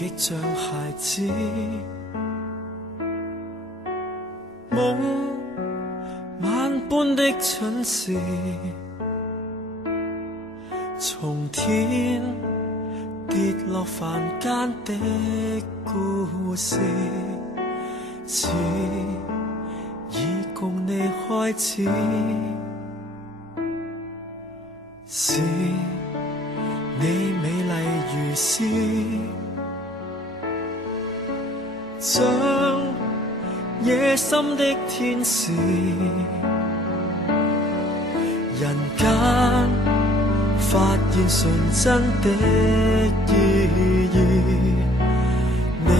極像孩子，夢萬般的蠢事，從天跌落凡間的故事，似已共你開始，是你美麗如詩，像野心的天使，人間發現純真的意義，你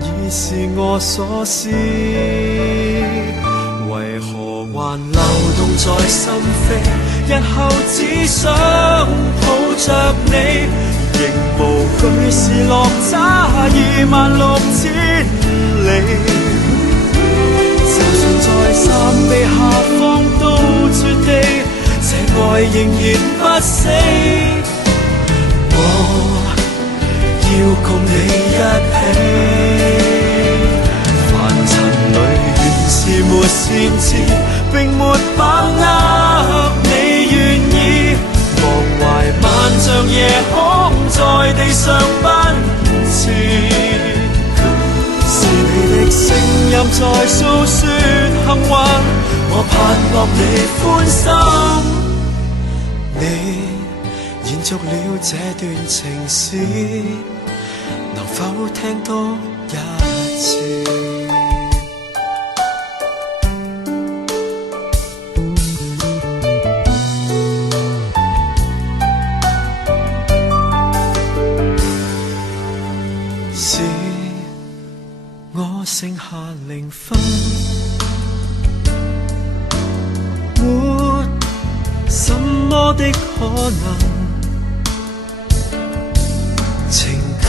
已是我所思，為何還流動在心扉？日後只想抱着你，仍無懼是落差26000里。就算在三臂下方都絕地，這愛仍然不死。我要共你一起，凡塵裏原是沒先知，並沒把握你願意，忘懷萬丈夜空在地上奔馳，是你的聲音在訴說幸運，我盼望你歡心。你延續了這段情史，能否聽多一次？是我剩下0分，沒什麼的可能，情感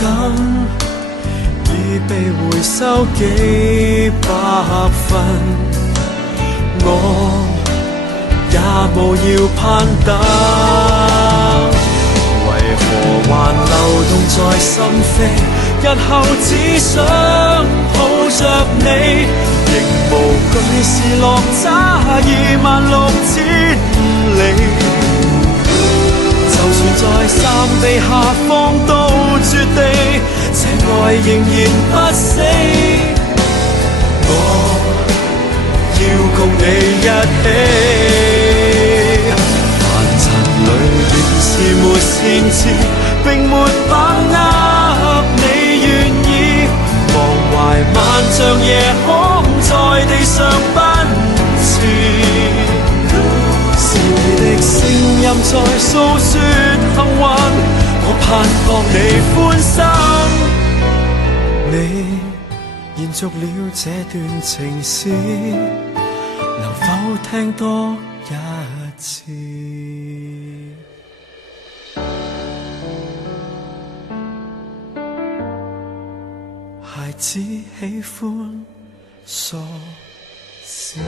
已被回收幾百分，我也無要攀登，為何還流動在心扉？日後只想抱着你，仍無懼是落差26000里。就算在三臂下方都絕地，這愛仍然不死。我要共你一起，凡塵裏原是沒先知，並沒把握你願意，忘懷萬丈夜空在地上奔馳，是你的聲音在訴說幸運，我盼望你歡心。你延續了這段情史，能否聽多一次？孩子喜歡傻笑。